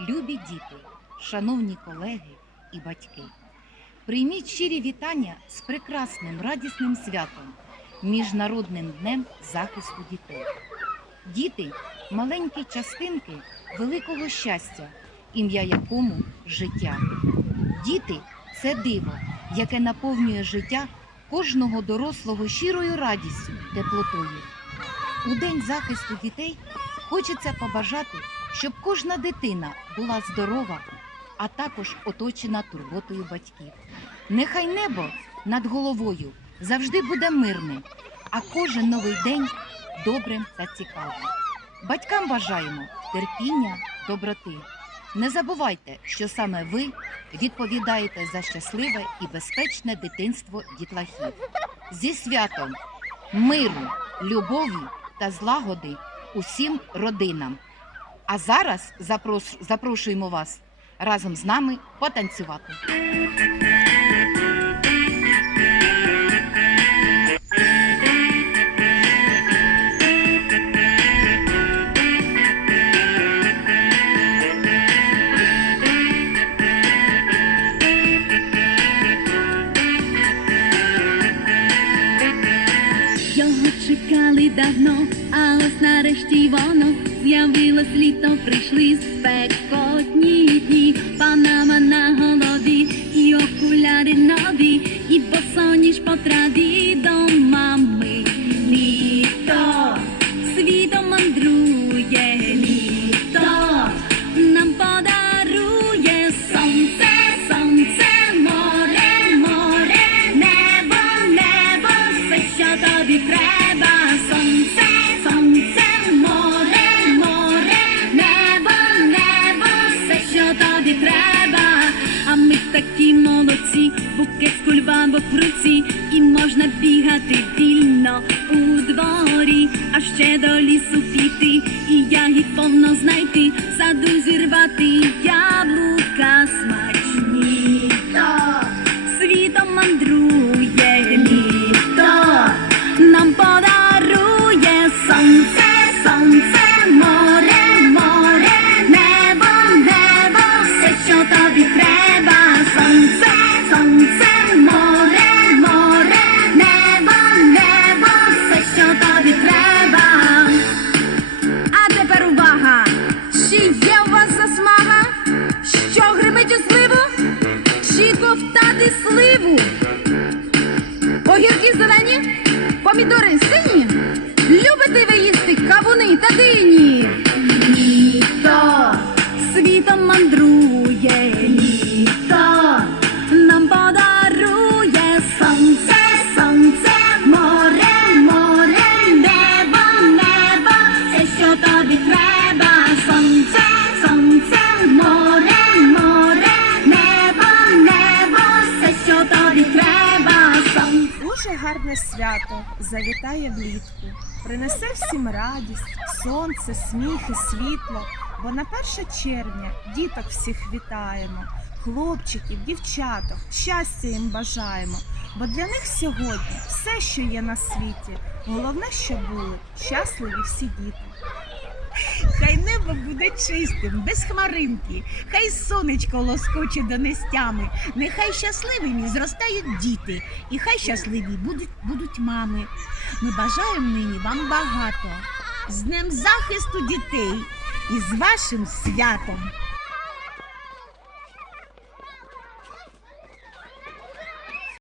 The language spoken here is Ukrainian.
Любі діти, шановні колеги і батьки, прийміть щирі вітання з прекрасним радісним святом Міжнародним днем захисту дітей. Діти маленькі частинки великого щастя, ім'я якому життя. Діти це диво, яке наповнює життя кожного дорослого щирою радістю, теплотою. У День захисту дітей хочеться побажати, щоб кожна дитина була здорова, а також оточена турботою батьків. Нехай небо над головою завжди буде мирним, а кожен новий день добрим та цікавим. Батькам бажаємо терпіння, доброти. Не забувайте, що саме ви відповідаєте за щасливе і безпечне дитинство дітлахів. Зі святом миру, любові та злагоди усім родинам. А зараз запрос- запрошуємо вас разом з нами потанцювати. Його чекали давно, а ось нарешті воно з'явилось літо, прийшли спекотні дні, панама на голові, і окуляри нові, і босоніж по траві бігати вільно у дворі, а ще до лісу піти, і ягід повно знайти, сливу? Огірки зелені, помідори сині. Любите ви їсти кавуни та дині? Гарне свято завітає влітку, принесе всім радість, сонце, сміх і світло. Бо на 1 червня діток всіх вітаємо, хлопчиків, дівчаток, щастя їм бажаємо. Бо для них сьогодні все, що є на світі, головне, що були щасливі всі діти. Небо буде чистим, без хмаринки, хай сонечко лоскоче донестями, нехай щасливими зростають діти, і хай щасливі будуть, будуть мами. Ми бажаємо нині вам багато з Днем захисту дітей і з вашим святом.